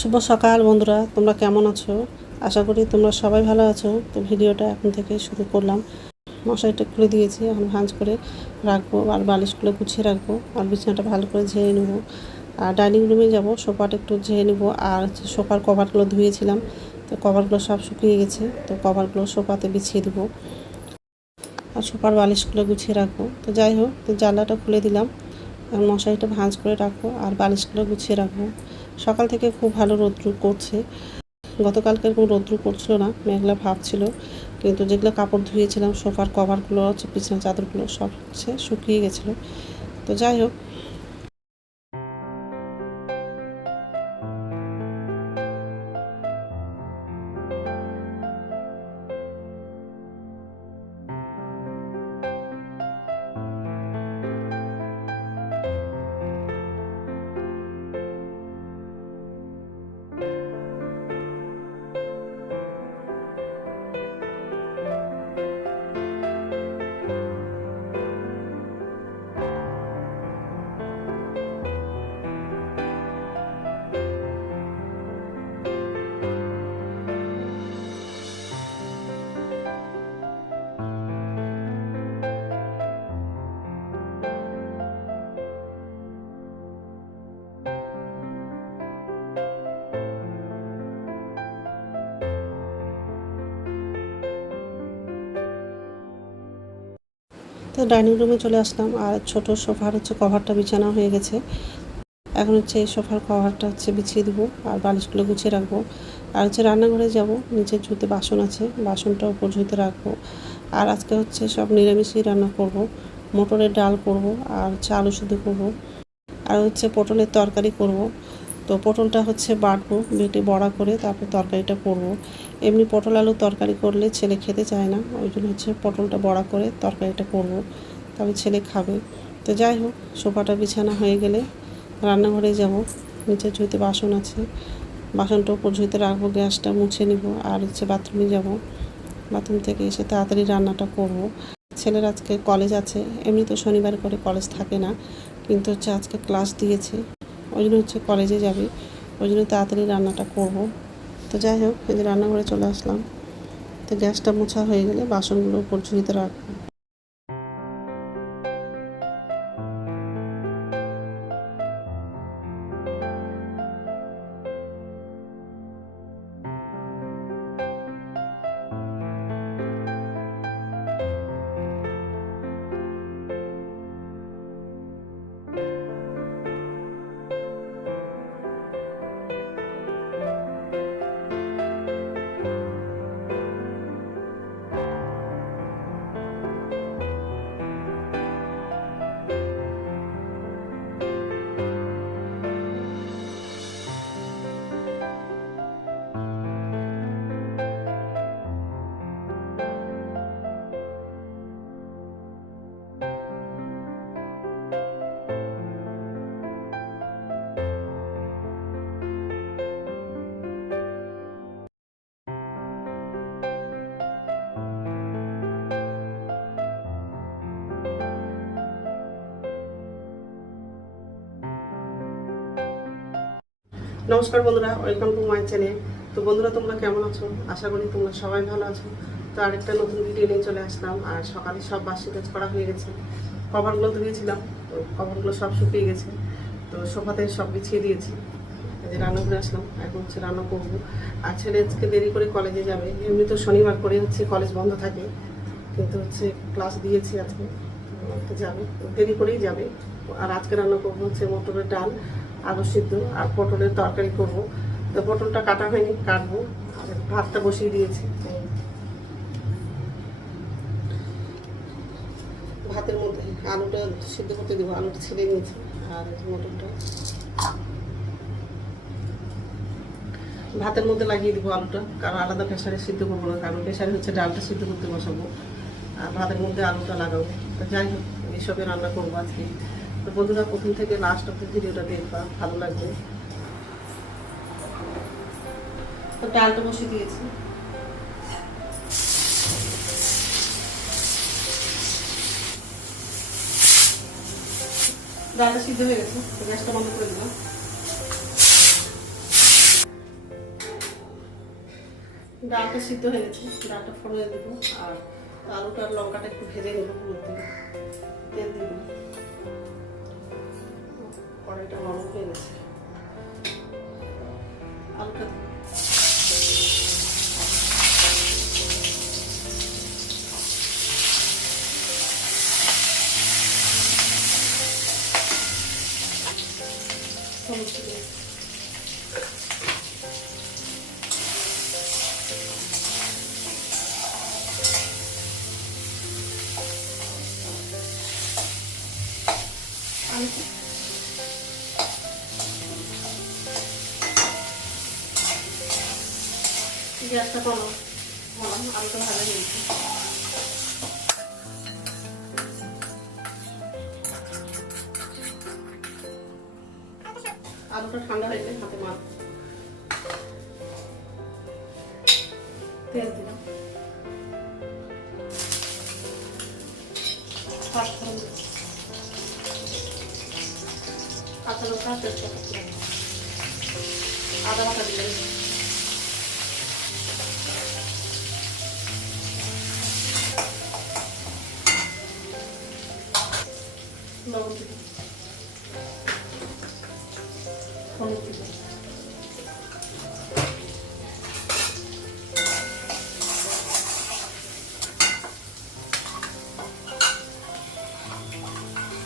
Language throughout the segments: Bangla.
শুভ সকাল বন্ধুরা, তোমরা কেমন আছো? আশা করি তোমরা সবাই ভালো আছো। তো ভিডিওটা এখন থেকে শুরু করলাম। মশারিটা খুলে দিয়েছি, এখন ভাঁজ করে রাখব আর বালিশগুলো গুছিয়ে রাখব আর বিছানাটা ভালো করে ঝেড়ে নেব। আর ডাইনিং রুমে যাব, সোফাটা একটু ঝেড়ে নেব আর হচ্ছে সোফার কভারগুলো ধুয়েছিলাম। তো কভারগুলো সব শুকিয়ে গেছে, তো কভারগুলো সোফাতে বিছিয়ে দেবো। আর সোফার বালিশগুলো গুছিয়ে রাখব। তো যাই হোক, তো জানলাটা খুলে দিলাম। আর মশারিটা ভাঁজ করে রাখব আর বালিশগুলো গুছিয়ে রাখব। সকাল থেকে খুব ভালো রৌদ্র করছে। গতকালকে এরকম রৌদ্র করছিল না, মেঘলা ভাব ছিল। কিন্তু যেগুলো কাপড় ধুয়েছিলাম, সোফার কভারগুলো হচ্ছে বিছানা চাদরগুলো সব হচ্ছে শুকিয়ে গেছিল। তো যাই হোক তো ডাইনিং রুমে চলে আসলাম আর ছোট সোফার হচ্ছে কভারটা বিছানা হয়ে গেছে। এখন হচ্ছে এই সোফার কভারটা হচ্ছে বিছিয়ে দিব আর বালিশগুলো গুছিয়ে রাখব। আর হচ্ছে রান্নাঘরে যাব নিচের ঝুঁতে বাসন আছে, বাসনটা উপর ঝুঁতে রাখব। আর আজকে হচ্ছে সব নিরামিষই রান্না করব। মটরের ডাল করব আর হচ্ছে আলু শুধু করব। আর হচ্ছে পটলের তরকারি করব। তো পটলটা হচ্ছে বাটবো, বেটে বড়া করে তারপর তরকারিটা করব। এমনি পটল আলু তরকারি করলে ছেলে খেতে চায় না, ওই জন্য হচ্ছে পটলটা বড়া করে তরকারিটা করব, তবে ছেলে খাবে। তো যাই হোক, সোফাটা বিছানা হয়ে গেলে রান্নাঘরে যাব, নিচে ঝুঁতে বাসন আছে, বাসনটা উপর ঝুঁতে রাখব, গ্যাসটা মুছে নিব, আর হচ্ছে বাথরুমে যাব। বাথরুম থেকে এসে তাড়াতাড়ি রান্নাটা করব। ছেলের আজকে কলেজ আছে, এমনি তো শনিবার করে কলেজ থাকে না, কিন্তু হচ্ছে আজকে ক্লাস দিয়েছে, ওই জন্য হচ্ছে কলেজে যাবে, ওই জন্য তাড়াতাড়ি রান্নাটা করব। তো যাই হোক, এই যে রান্নাঘরে চলে আসলাম। তো গ্যাসটা মোছা হয়ে গেলে বাসনগুলো ওপর ঝুঁইতে রাখব। নমস্কার বন্ধুরা ওয়েলকাম টু মাই চ্যানেল তো বন্ধুরা, তোমরা কেমন আছো? আশা করি তোমরা সবাই ভালো আছো। তো আরেকটা নতুন ভিডিও নিয়ে চলে আসলাম, আর সকালে সব বাসি কাজ করা হয়ে গেছে। কভারগুলো ধুয়েছিলাম তো কভারগুলো সব শুকিয়ে গেছে। তো সোফাতে সব বিছিয়ে দিয়েছি। যে রান্না করে আসলাম, এখন হচ্ছে রান্না করব। আর ছেলে আজকে দেরি করে কলেজে যাবে, এমনি তো শনিবার করে হচ্ছে কলেজ বন্ধ থাকে। কিন্তু হচ্ছে ক্লাস দিয়েছি আজকে যাবে দেরি করেই যাবে। আর আজকে রান্না করব হচ্ছে মটরের ডাল। আলু সিদ্ধ আর পটলের তরকারি করব। তো পটলটা কাটা হয়নি, কাটবো। ভাতটা বসিয়ে দিয়েছি। ভাতের মধ্যে আলুটা সিদ্ধ করতে দেবো। আলুটা ছেড়ে নিয়েছি আর মটরটা ভাতের মধ্যে লাগিয়ে দিব আলুটা। কারণ আলাদা প্রেশারে সিদ্ধ করব না। কারণ প্রেশারে হচ্ছে ডালটা সিদ্ধ করতে বসাবো। আর ভাতের মধ্যে আলুটা লাগাবো। যাই হোক এইসবে রান্না করব আজকে। বন্ধুরা, প্রথম থেকে লাস্ট অব্দি ভিডিওটা দেখবা ভালো লাগবে। তো ডালটা বসিয়ে দিয়েছি। ডালটা সিদ্ধ হয়ে গেছে গ্যাসটা বন্ধ করে দিলাম। ডালটা সিদ্ধ হয়ে গেছে, ডালটা ফোড়নে দেবো, আর আলুটা আর লঙ্কাটা একটু ভেজে নেব তেল দিয়ে দেবো। কড়াইটা নরম হয়ে গেছে আলুটা। গ্যাসটা কমাও বললাম আলুটা ভালো হয়েছে আলুটা ঠান্ডা হয়ে হাতে মার। তেল দিলাম। আদা বাটা দিলাম। লবণ দিলাম হলুদ দিলাম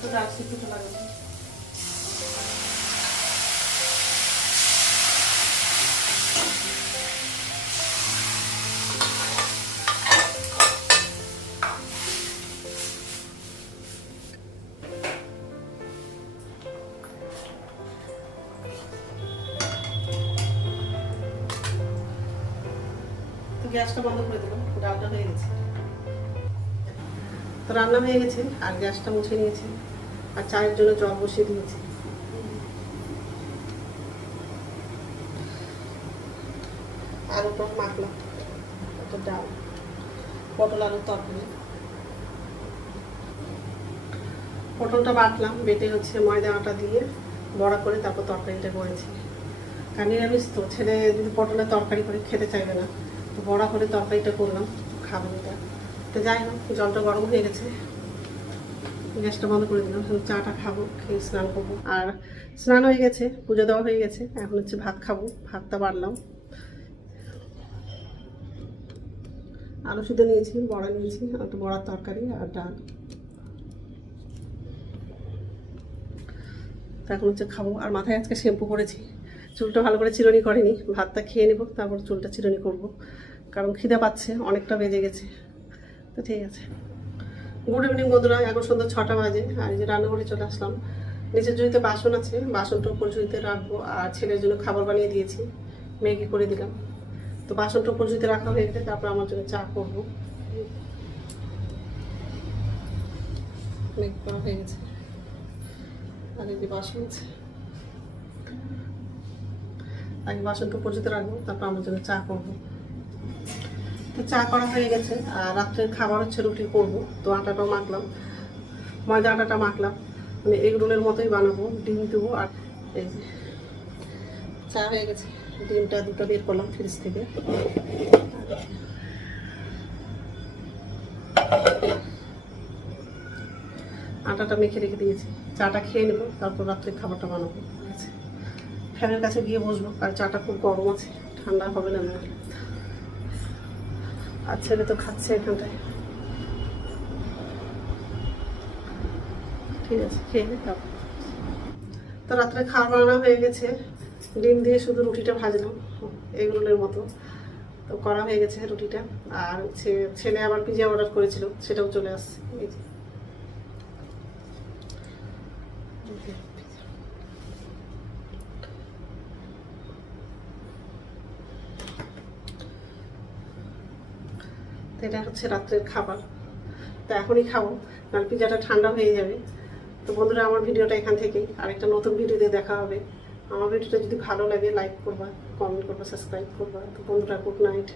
তো ডাল সিদ্ধটা লাগাবো গ্যাসটা বন্ধ করে দিলাম, ডালটা হয়ে গেছে। তো রান্না হয়ে গেছে, আর গ্যাসটা মুছে নিয়েছি, আর চায়ের জন্য জল বসিয়ে দিয়েছি। আলুটা মাখলাম একটা ডাল, পটল আলুর তরকারি। পটলটা বাটলাম, বেটে হচ্ছে ময়দা আটা দিয়ে, বড়া করে তারপর তরকারিটা করেছি। আর নিরামিষ তো, ছেলে যদি পটলের তরকারি করে, খেতে চাইবে না। তো বড়া করে তরকারিটা করলাম, খাব এটা। তো যাই হোক, জলটা গরম হয়ে গেছে। গ্যাসটা বন্ধ করে দিলাম, এখন চাটা খাব, খেয়ে স্নান করব। আর স্নান হয়ে গেছে, পুজো দেওয়া হয়ে গেছে, এখন হচ্ছে ভাত খাব, ভাতটা বাড়লাম। আলু সিদ্ধ নিয়েছি, বড়া নিয়েছি, আর একটু বড়ার তরকারি আর ডাল। এখন হচ্ছে খাব, আর মাথায় আজকে শ্যাম্পু করেছি। চুলটা ভালো করে চিরুনি করেনি, ভাতটা খেয়ে নেব, তারপর চুলটা চিরুনি করব। কারণ খিদে পাচ্ছে, অনেকটা বেজে গেছে। তো ঠিক আছে। গুড ইভিনিং বন্ধুরা, এখন সন্ধ্যা ছটা বাজে, আর এই যে রান্নাঘরে চলে আসলাম। নিচের জুড়িতে বাসন আছে, বাসনটা উপর জুড়িতে রাখব, আর ছেলের জন্য খাবার বানিয়ে দিয়েছি, ম্যাগি করে দিলাম। তো বাসনটা উপর জুড়িতে রাখা হয়ে গেলে তারপর আমার জন্য চা করব। করা হয়ে গেছে। আর এই যে বাসন আছে। আগে বাসনটা পর্যন্ত রাখব, তারপর আমার জন্য চা করব। তো চা করা হয়ে গেছে, আর রাত্রের খাবার হচ্ছে রুটি করব। তো আটাটাও মাখলাম, ময়দা আটাটা মাখলাম মানে এগ রোলের মতোই বানাবো, ডিম দেবো, আর এই যে চা হয়ে গেছে। ডিমটা দুটো বের করলাম ফ্রিজ থেকে। আটাটা মেখে রেখে দিয়েছি। চাটা খেয়ে নেব, তারপর রাত্রে খাবারটা বানাবো। ফ্যানের কাছে গিয়ে বসবো, আর চাটা খুব গরম আছে, ঠান্ডা হবে না। আর ছেলে তো খাচ্ছে এখানটায় ঠিক আছে, খেয়ে নে তো রাত্রে খাওয়া বানানো হয়ে গেছে। ডিম দিয়ে শুধু রুটিটা ভাজলাম এগুলোর মতো। তো করা হয়ে গেছে রুটিটা। আর ছেলে আবার পিজা অর্ডার করেছিল, সেটাও চলে আসছে। এই যে এই যে pizza। তো এটা হচ্ছে রাত্রের খাবার। তো এখনই খাব কারণ পিজাটা ঠান্ডা হয়ে যাবে। তো বন্ধুরা, আমার ভিডিওটা এখান থেকেই। আরেকটা নতুন ভিডিওতে দেখা হবে। আমার ভিডিওটা যদি ভালো লাগে লাইক করবা কমেন্ট করবা সাবস্ক্রাইব করবা। তো বন্ধুরা গুড নাইট